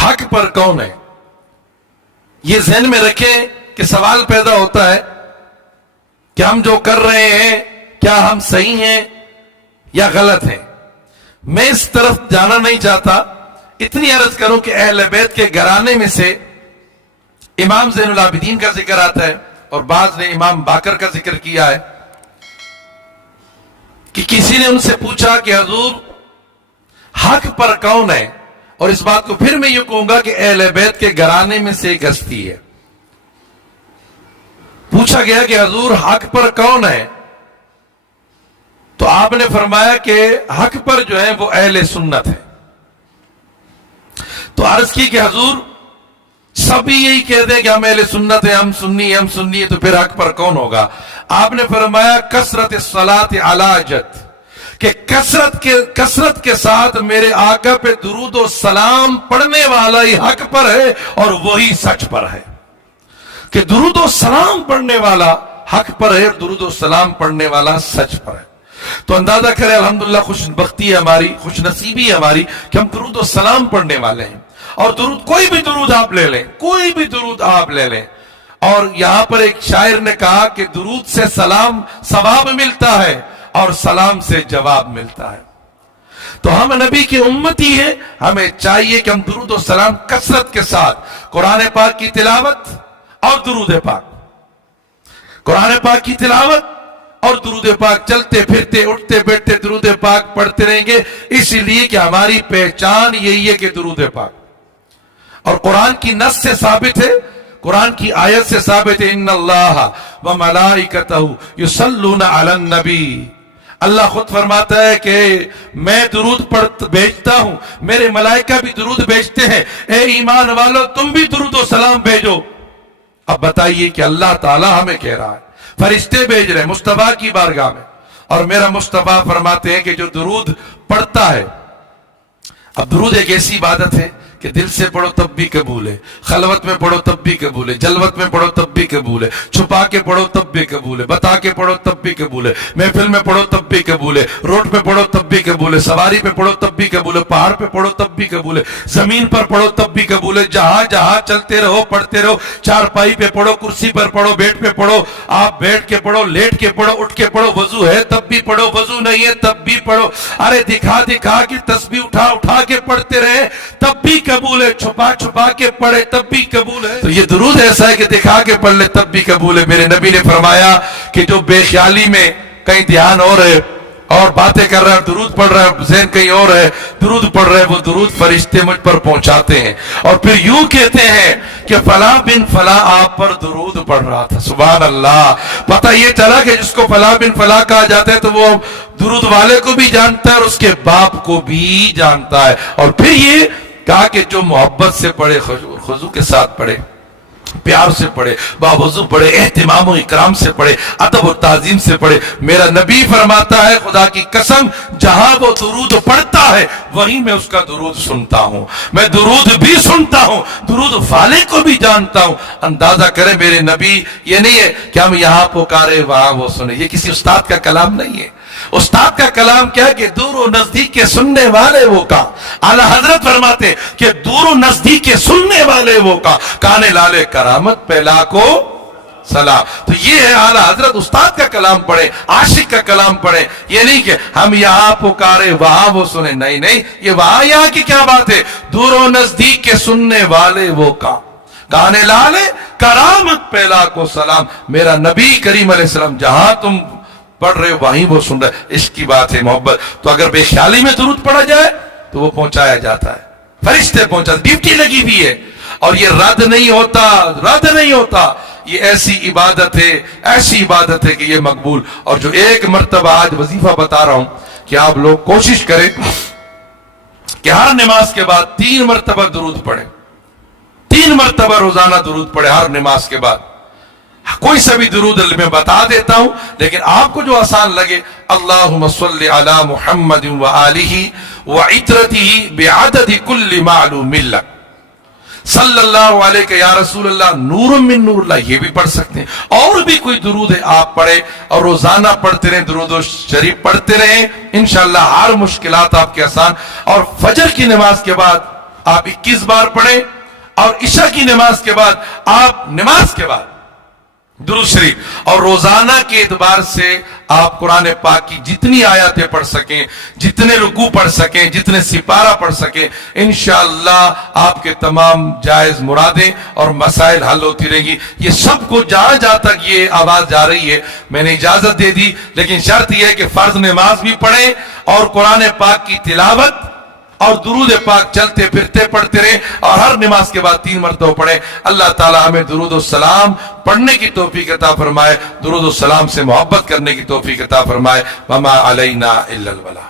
حق پر کون ہے؟ یہ ذہن میں رکھیں کہ سوال پیدا ہوتا ہے کہ ہم جو کر رہے ہیں کیا ہم صحیح ہیں یا غلط ہیں؟ میں اس طرف جانا نہیں چاہتا، اتنی عرض کروں کہ اہل بیت کے گھرانے میں سے امام زین العابدین کا ذکر آتا ہے، اور بعض نے امام باقر کا ذکر کیا ہے کہ کسی نے ان سے پوچھا کہ حضور حق پر کون ہے؟ اور اس بات کو پھر میں یہ کہوں گا کہ اہل بیت کے گھرانے میں سے ایک ہستی ہے۔ پوچھا گیا کہ حضور حق پر کون ہے؟ تو آپ نے فرمایا کہ حق پر جو ہے وہ اہل سنت ہے۔ تو عرض کی کہ حضور سبھی یہی کہتے ہیں کہ ہم اہل سنت ہیں، ہم سنی ہیں، تو پھر حق پر کون ہوگا؟ آپ نے فرمایا کثرت الصلاۃ علی جد، کہ کثرت کے ساتھ میرے آقا پہ درود و سلام پڑھنے والا ہی حق پر ہے اور وہی سچ پر ہے۔ کہ درود و سلام پڑھنے والا حق پر ہے اور درود و سلام پڑھنے والا سچ پر ہے۔ تو اندازہ کرے الحمدللہ خوش بختی ہے ہماری، خوش نصیبی ہے ہماری کہ ہم درود و سلام پڑھنے والے ہیں۔ اور درود، کوئی بھی درود آپ لے لیں، کوئی بھی درود آپ لے لیں، اور یہاں پر ایک شاعر نے کہا کہ درود سے سلام ثواب ملتا ہے اور سلام سے جواب ملتا ہے۔ تو ہم نبی کی امتی ہیں، ہمیں چاہیے کہ ہم درود و سلام کثرت کے ساتھ، قرآن پاک کی تلاوت اور درود پاک، قرآن پاک کی تلاوت اور درود پاک، چلتے پھرتے اٹھتے بیٹھتے درود پاک پڑھتے رہیں گے، اس لیے کہ ہماری پہچان یہی ہے کہ درود پاک، اور قرآن کی نص سے ثابت ہے، قرآن کی آیت سے ثابت ہے، ان اللہ وملائکتہ یصلون علی النبی، اللہ خود فرماتا ہے کہ میں درود بھیجتا ہوں، میرے ملائکہ بھی درود بھیجتے ہیں، اے ایمان والو تم بھی درود و سلام بھیجو۔ اب بتائیے کہ اللہ تعالیٰ ہمیں کہہ رہا ہے، فرشتے بھیج رہے ہیں مصطفیٰ کی بارگاہ میں، اور میرا مصطفیٰ فرماتے ہیں کہ جو درود پڑھتا ہے، اب درود ایک ایسی عبادت ہے کہ دل سے پڑھو تب بھی قبول ہے، خلوت میں پڑھو تب بھی قبول ہے، جلوت میں پڑھو تب بھی قبول ہے، چھپا کے پڑھو تب بھی قبول ہے، بتا کے پڑھو تب بھی قبول ہے، محفل میں پڑھو تب بھی قبول ہے، روڈ پہ پڑھو تب بھی قبول ہے، سواری پہ پڑھو تب بھی قبول ہے، پہاڑ پہ پڑھو تب بھی قبول ہے، زمین پر پڑھو تب بھی قبول ہے، جہاں جہاں چلتے رہو پڑھتے رہو، چارپائی پہ پڑھو، کرسی پر پڑھو، بیڈ پہ پڑھو، آپ بیٹھ کے پڑھو، لیٹ کے پڑھو، اٹھ کے پڑھو، وضو ہے تب بھی پڑھو، وضو نہیں ہے تب بھی پڑھو، ارے دکھا دکھا کے تسبیح اٹھا اٹھا کے پڑھتے رہے تب بھی قبول ہے، چھپا چھپا کے پڑھے تب بھی قبول ہے۔ تو یہ درود ایسا ہے کہ دکھا کے پڑھ لے تب بھی قبول ہے۔ میرے نبی نے فرمایا کہ جو بے خیالی میں کہیں دھیان اور ہے اور باتیں کر رہا ہے، درود پڑھ رہا ہے، ذہن کہیں اور ہے، درود پڑھ رہے ہیں، وہ درود فرشتے مجھ پر پہنچاتے ہیں اور پھر یوں کہتے ہیں کہ فلاں بن فلاں آپ پر درود پڑھ رہا تھا۔ سبحان اللہ، پتہ یہ چلا کہ جس کو فلاں بن فلاں کہا جاتا ہے تو وہ درود والے کو بھی جانتا ہے اور اس کے باپ کو بھی جانتا ہے، اور پھر یہ کہا کہ جو محبت سے پڑھے، خضوع کے ساتھ پڑھے، پیار سے پڑھے، باوضو پڑھے، اہتمام و اکرام سے پڑھے، ادب و تعظیم سے پڑھے۔ میرا نبی فرماتا ہے خدا کی قسم جہاں وہ درود پڑھتا ہے وہیں میں اس کا درود سنتا ہوں، میں درود بھی سنتا ہوں، درود والے کو بھی جانتا ہوں۔ اندازہ کریں میرے نبی، یہ نہیں ہے کہ ہم یہاں پکارے وہاں وہ سنے، یہ کسی استاد کا کلام نہیں ہے۔ استاد کا کلام کیا ہے کہ دور و نزدیک کے سننے والے وہ کا، اعلیٰ حضرت فرماتے کہ دور و نزدیک کے سننے والے وہ کا، کانے لالے کرامت پہلا کو سلام۔ تو یہ ہے اعلیٰ حضرت، استاد کا کلام پڑھے، عاشق کا کلام پڑھے، یہ نہیں کہ ہم یہاں پکارے وہاں وہ سنے، نہیں، یہ وہاں یہاں کی کیا بات ہے، دور و نزدیک کے سننے والے وہ کا، کانے لالے کرامت پہلا کو سلام۔ میرا نبی کریم علیہ السلام جہاں تم پڑھ رہے وہیں وہ سن رہے، اس کی بات ہے محبت۔ تو اگر بے خیالی میں درود پڑھا جائے تو وہ پہنچایا جاتا ہے، فرشتے پہنچاتے، ڈیوٹی لگی ہوئی ہے، اور یہ رد نہیں ہوتا، یہ ایسی عبادت ہے کہ یہ مقبول۔ اور جو ایک مرتبہ آج وظیفہ بتا رہا ہوں کہ آپ لوگ کوشش کریں کہ ہر نماز کے بعد 3 مرتبہ درود پڑھیں، 3 مرتبہ روزانہ درود پڑھیں ہر نماز کے بعد۔ کوئی سا بھی درود میں بتا دیتا ہوں، لیکن آپ کو جو آسان لگے، اللہم صلی علی محمد وآلہ وعطرتہ بعدد کل معلوم لک، صلی اللہ علیہ یا رسول اللہ نور من نور اللہ، یہ بھی پڑھ سکتے ہیں۔ اور بھی کوئی درود ہے آپ پڑھیں اور روزانہ پڑھتے رہیں، درود و شریف پڑھتے رہیں، انشاءاللہ ہر مشکلات آپ کے آسان۔ اور فجر کی نماز کے بعد آپ 21 بار پڑھیں، اور عشاء کی نماز کے بعد آپ نماز کے بعد درود شریف، اور روزانہ کے اعتبار سے آپ قرآن پاک کی جتنی آیاتیں پڑھ سکیں، جتنے رکوع پڑھ سکیں، جتنے سپارہ پڑھ سکیں، انشاءاللہ آپ کے تمام جائز مرادیں اور مسائل حل ہوتی رہیں گی۔ یہ سب کو جہاں جہاں تک یہ آواز جا رہی ہے میں نے اجازت دے دی، لیکن شرط یہ ہے کہ فرض نماز بھی پڑھیں اور قرآن پاک کی تلاوت اور درود پاک چلتے پھرتے پڑھتے رہیں، اور ہر نماز کے بعد 3 مرتبہ پڑھیں۔ اللہ تعالی ہمیں درود و سلام پڑھنے کی توفیق عطا فرمائے، درود و سلام سے محبت کرنے کی توفیق عطا فرمائے۔ وما علینا الا البلاغ۔